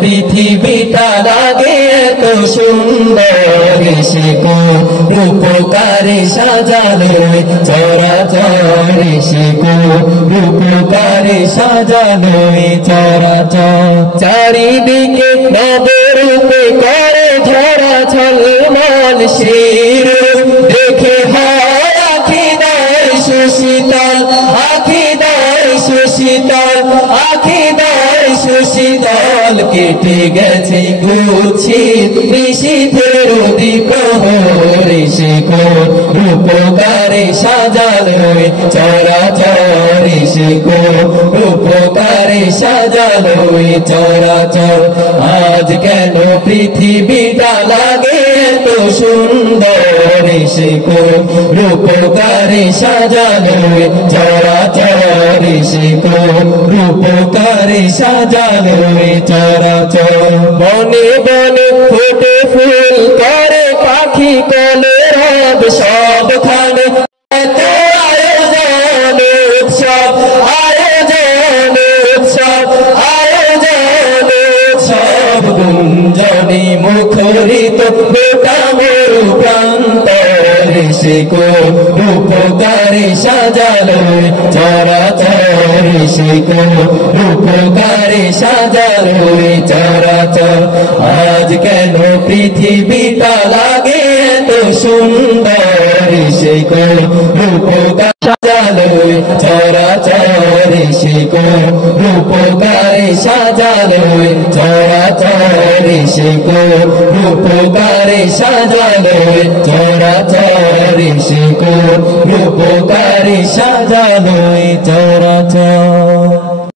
পৃথিবীটা লাগে এত সুন্দর, শিকো রূপকারে সাজালো চরাচর, শিকো রূপকারে সাজালো চরাচর। চারিদিকে নবরূপে করে ঝরা ঝলমল শ্রীরূপ, দেখে হয় আখিদায় সুশীতল, আখিদায় সুশীতল, আখিদায় সুশীতল। কেটে গেছে কুৎসিত নিশীথের প্রহর, শিকো রূপকারে সাজালো চরাচর, শিকো রূপকারে সাজালো চরাচর। আজ কেন পৃথিবীটা লাগে এত সুন্দর, শিকো রূপকারে সাজালো চরাচর, শিকো রূপকারে সাজালো চরাচর। বনে বনে ফুটে ফুল করে পাখি কলে রব, সবখানে এত আয়োজন উৎসব, আয়োজন উৎসব, আয়োজন উৎসব। গুঞ্জনে মুখরিত গোটা মরু প্রান্তর, শিকো রূপকারে সাজালো চরাচর, শিকো রূপকারে সাজালো চরাচর। আজ কেন পৃথিবীটা লাগে এত সুন্দর, শিকো রূপকারে সাজালো চরাচর, শিকো রূপকারে সাজালো চরাচর, শিকো রূপকারে সাজালো চরাচর, শিকো রূপকারে সাজালো চরাচর।